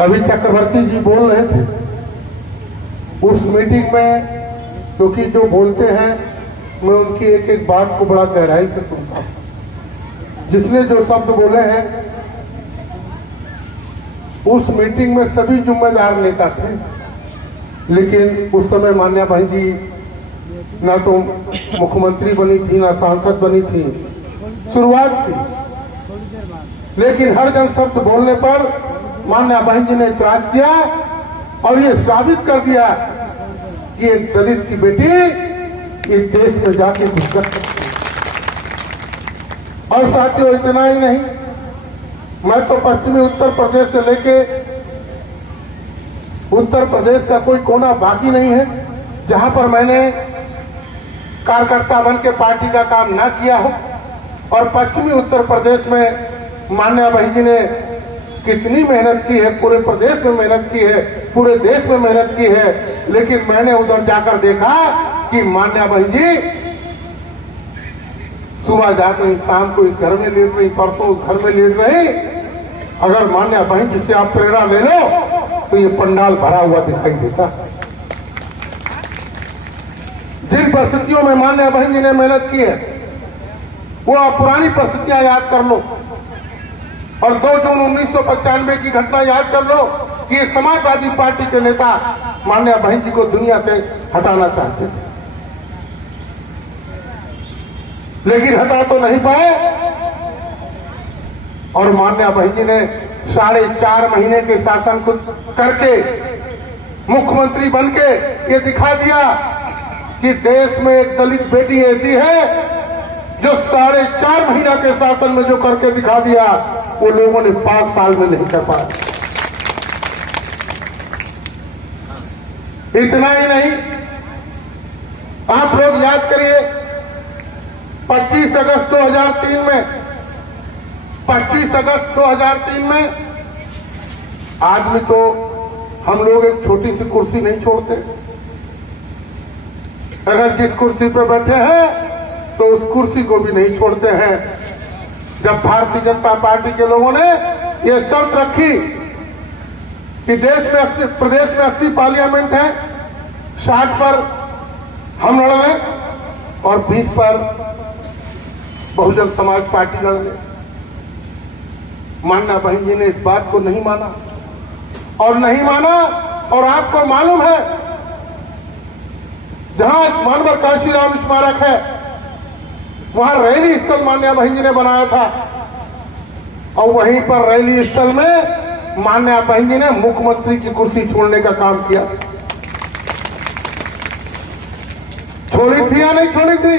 अभी चक्रवर्ती जी बोल रहे थे उस मीटिंग में, क्योंकि जो बोलते हैं मैं उनकी एक एक बात को बड़ा गहराई से सुनता हूं। जिसने जो शब्द बोले हैं उस मीटिंग में सभी जिम्मेदार नेता थे, लेकिन उस समय मान्या बहन जी ना तो मुख्यमंत्री बनी थी ना सांसद बनी थी, शुरुआत थी। लेकिन हर जन शब्द बोलने पर मान्या बहन जी ने इतराज किया और ये साबित कर दिया कि एक दलित की बेटी इस देश में जाके कुछ कर सकती है। और साथियों, इतना ही नहीं, मैं तो पश्चिमी उत्तर प्रदेश से लेके उत्तर प्रदेश का कोई कोना बाकी नहीं है जहां पर मैंने कार्यकर्ता बन के पार्टी का काम ना किया हो। और पश्चिमी उत्तर प्रदेश में मान्या बहन जी ने कितनी मेहनत की है, पूरे प्रदेश में मेहनत की है, पूरे देश में मेहनत की है। लेकिन मैंने उधर जाकर देखा कि मान्या बहन जी सुबह जाते ही शाम को इस घर में लेट रही, परसों उस घर में लेट रही। अगर मान्या बहन जी से आप प्रेरणा ले लो तो ये पंडाल भरा हुआ दिखाई देता। जिन परिस्थितियों में मान्या बहन जी ने मेहनत की है वो आप पुरानी परिस्थितियां याद कर लो और 2 जून 1995 की घटना याद कर लो कि ये समाजवादी पार्टी के नेता मान्या बहन जी को दुनिया से हटाना चाहते थे, लेकिन हटा तो नहीं पाए। और मान्या बहन जी ने 4.5 महीने के शासन को करके मुख्यमंत्री बनके ये दिखा दिया कि देश में एक दलित बेटी ऐसी है जो 4.5 महीना के शासन में जो करके दिखा दिया वो लोगों ने 5 साल में नहीं कर पाया। इतना ही नहीं, आप लोग याद करिए 25 अगस्त 2003 में 25 अगस्त 2003 में आदमी तो हम लोग एक छोटी सी कुर्सी नहीं छोड़ते। अगर जिस कुर्सी पे बैठे हैं तो उस कुर्सी को भी नहीं छोड़ते हैं। जब भारतीय जनता पार्टी के लोगों ने यह शर्त रखी कि प्रदेश में 80 पार्लियामेंट है, 60 पर हम लड़ रहे और 20 पर बहुजन समाज पार्टी लड़ रही, मान्या बहन जी ने इस बात को नहीं माना और आपको मालूम है जहां मानवर काशीराम स्मारक है वहां रैली स्थल मान्या बहन जी ने बनाया था और वहीं पर रैली स्थल में मान्या बहन जी ने मुख्यमंत्री की कुर्सी छोड़ने का काम किया। छोड़ी थी या नहीं छोड़ी थी?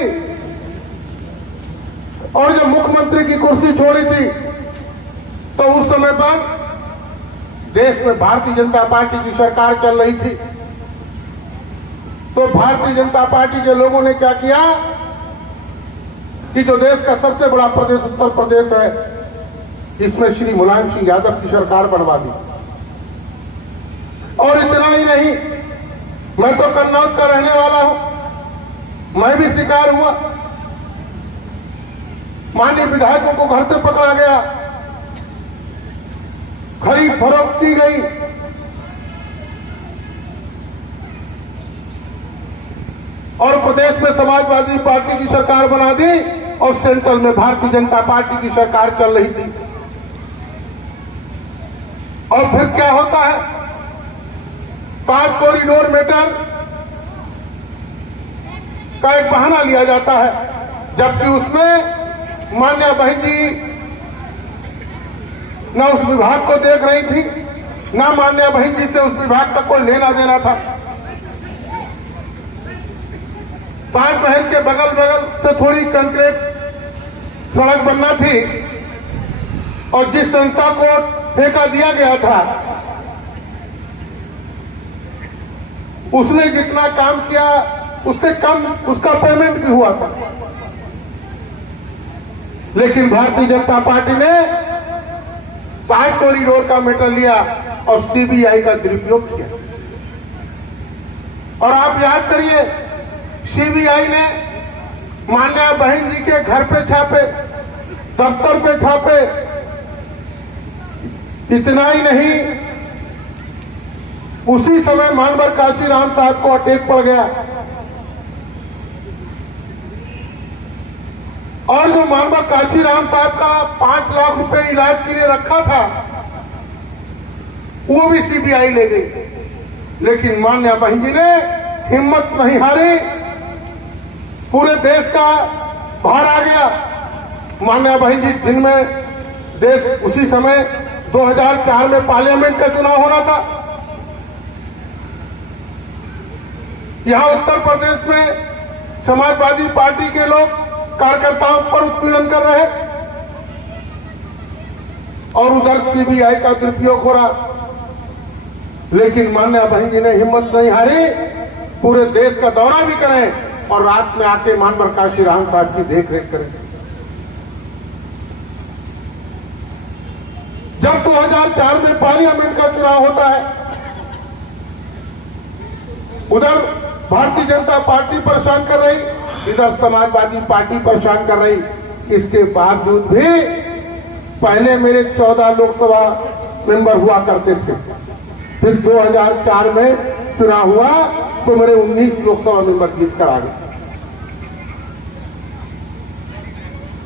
और जब मुख्यमंत्री की कुर्सी छोड़ी थी तो उस समय पर देश में भारतीय जनता पार्टी की सरकार चल रही थी। तो भारतीय जनता पार्टी के लोगों ने क्या किया कि जो देश का सबसे बड़ा प्रदेश उत्तर प्रदेश है, इसमें श्री मुलायम सिंह यादव की सरकार बनवा दी। और इतना ही नहीं, मैं तो कन्नौज का रहने वाला हूं, मैं भी शिकार हुआ। माननीय विधायकों को घर से पकड़ा गया, खरीद फरोख्त की गई, और प्रदेश में समाजवादी पार्टी की सरकार बना दी और सेंट्रल में भारतीय जनता पार्टी की सरकार चल रही थी। और फिर क्या होता है, 5 कॉरिडोर मैटर का एक बहाना लिया जाता है, जबकि उसमें मान्या बहन जी न उस विभाग को देख रही थी, न मान्या बहन जी से उस विभाग का कोई लेना देना था। 5 महल के बगल से थोड़ी कंक्रीट सड़क बनना थी और जिस संस्था को ठेका दिया गया था उसने जितना काम किया उससे कम उसका पेमेंट भी हुआ था। लेकिन भारतीय जनता पार्टी ने 5 कॉरिडोर का मैटर लिया और सीबीआई का दुरुपयोग किया। और आप याद करिए, सीबीआई ने मान्या बहन जी के घर पे छापे, दफ्तर पे छापे। इतना ही नहीं, उसी समय मानवर काशीराम साहब को अटैक पड़ गया और जो मानवर काशीराम साहब का 5 लाख रुपए इलाज के लिए रखा था वो भी सीबीआई ले गई। लेकिन मान्या बहन जी ने हिम्मत नहीं हारी, पूरे देश का भार आ गया। मान्या बहन जी दिन में देश उसी समय 2004 में पार्लियामेंट का चुनाव होना था। यहां उत्तर प्रदेश में समाजवादी पार्टी के लोग कार्यकर्ताओं पर उत्पीड़न कर रहे और उधर सीबीआई का दुरुपयोग हो रहा। लेकिन मान्या बहन जी ने हिम्मत नहीं हारी, पूरे देश का दौरा भी करें और रात में आके मानवर काशीराम साहब की देखरेख करें। जब 2004 में पार्लियामेंट का चुनाव होता है, उधर भारतीय जनता पार्टी परेशान कर रही, इधर समाजवादी पार्टी परेशान कर रही। इसके बावजूद भी पहले मेरे 14 लोकसभा मेंबर हुआ करते थे, फिर 2004 में चुनाव हुआ तो मेरे 19 लोकसभा मेंबर जीत कर आ गए।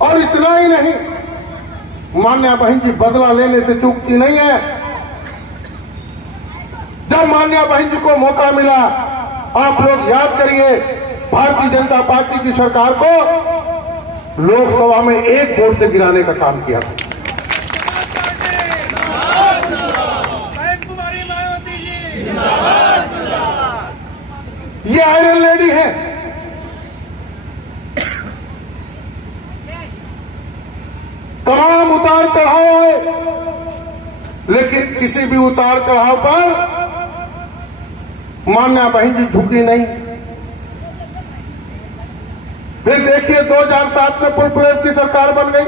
और इतना ही नहीं, मान्या बहन जी बदला लेने से चूकती नहीं है। जब मान्या बहन जी को मौका मिला, आप लोग याद करिए, भारतीय जनता पार्टी की सरकार को लोकसभा में 1 वोट से गिराने का काम किया। ये आयरन लेडी है। तमाम उतार चढ़ाव है, लेकिन किसी भी उतार चढ़ाव पर मान्या बहन जी झुकी नहीं। फिर देखिए 2007 में फुल प्लेस की सरकार बन गई,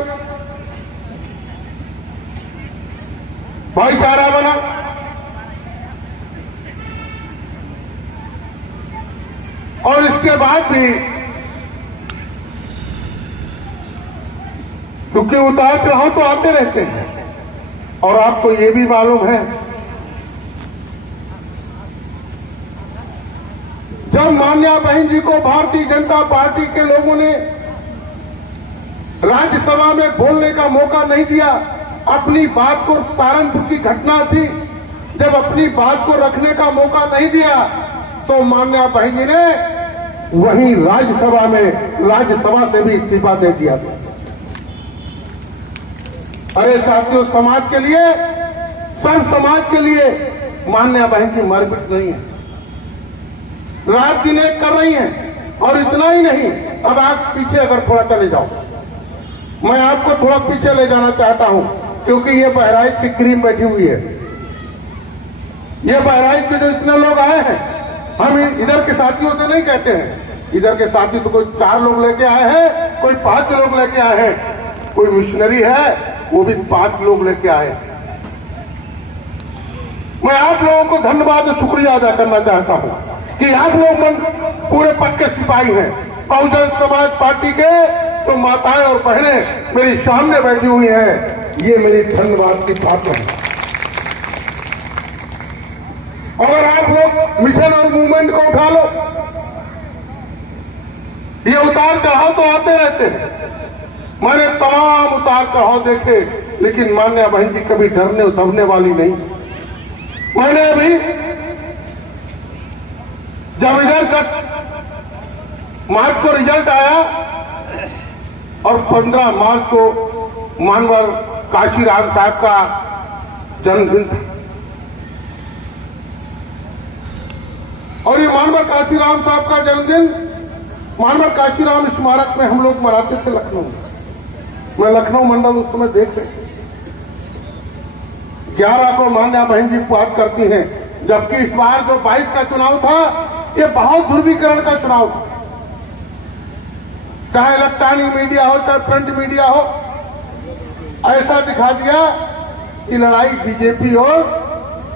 भाईचारा बना। और इसके बाद भी क्योंकि उतार चढ़ाव तो आते रहते हैं, और आपको ये भी मालूम है जब मान्या बहन जी को भारतीय जनता पार्टी के लोगों ने राज्यसभा में बोलने का मौका नहीं दिया, अपनी बात को, सहारनपुर की घटना थी, जब अपनी बात को रखने का मौका नहीं दिया तो मान्या बहन जी ने वहीं राज्यसभा से भी इस्तीफा दे दिया। अरे साथियों, समाज के लिए, सर्व समाज के लिए मान्या बहन जी मरमिट नहीं है, रात दिन एक कर रही हैं। और इतना ही नहीं, अब आप पीछे अगर थोड़ा चले जाओ, मैं आपको थोड़ा पीछे ले जाना चाहता हूं, क्योंकि ये बहराइच की क्रीम बैठी हुई है। ये बहराइच के जो इतने लोग आए हैं, हम इधर के साथियों से नहीं कहते हैं, इधर के साथी तो कोई 4 लोग लेके आए हैं, कोई 5 लोग लेके आए हैं, कोई मिशनरी है वो भी 5 लोग लेके आए। मैं आप लोगों को धन्यवाद और शुक्रिया अदा करना चाहता हूं कि आप लोग पूरे पक्के सिपाही हैं। बहुजन समाज पार्टी के तो माताएं और बहनें मेरी सामने बैठी हुई हैं, ये मेरी धन्यवाद की पात्र है। अगर आप लोग मिशन और मूवमेंट को उठा लो, ये उतार चढ़ाव तो आते रहते हैं, मैंने तमाम उतार चढ़ाव देखे, लेकिन मान्या बहन जी कभी डरने उतरने वाली नहीं। मैंने अभी जब इधर 10 मार्च को रिजल्ट आया और 15 मार्च को मानवर काशीराम साहब का जन्मदिन था, और ये मानवर काशीराम साहब का जन्मदिन मानवर काशीराम स्मारक में हम लोग मनाते थे लखनऊ। मैं लखनऊ मंडल उस समय देख रहे, 11 को मान्या बहन जी बात करती हैं, जबकि इस बार जो 22 का चुनाव था, ये बहुत ध्रुवीकरण का चुनाव था। चाहे इलेक्ट्रॉनिक मीडिया हो, चाहे प्रिंट मीडिया हो, ऐसा दिखा दिया कि लड़ाई बीजेपी और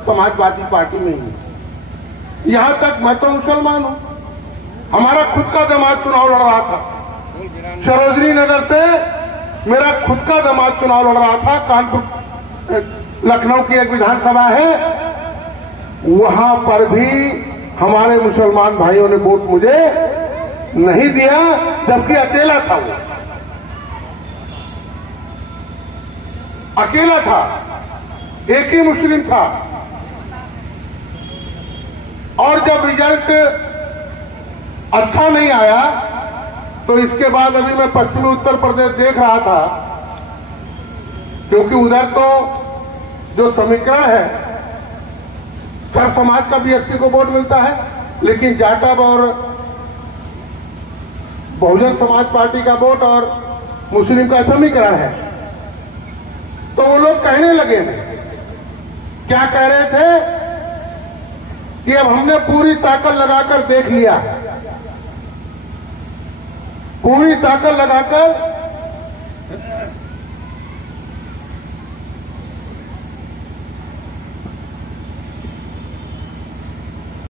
समाजवादी पार्टी में ही। यहां तक मैं तो मुसलमान हूं, हमारा खुद का दामाद चुनाव लड़ रहा था सरोजनी नगर से, मेरा खुद का दामाद चुनाव लड़ रहा था कानपुर, लखनऊ की एक विधानसभा है, वहां पर भी हमारे मुसलमान भाइयों ने वोट मुझे नहीं दिया, जबकि अकेला था, वो अकेला था, एक ही मुस्लिम था। और जब रिजल्ट अच्छा नहीं आया तो इसके बाद अभी मैं पश्चिमी उत्तर प्रदेश देख रहा था, क्योंकि उधर तो जो समीकरण है, सर्व समाज का बीएसपी को वोट मिलता है, लेकिन जाटव और बहुजन समाज पार्टी का वोट और मुस्लिम का समीकरण है। तो वो लोग कहने लगे, क्या कह रहे थे कि अब हमने पूरी ताकत लगाकर देख लिया, पूरी ताकत लगाकर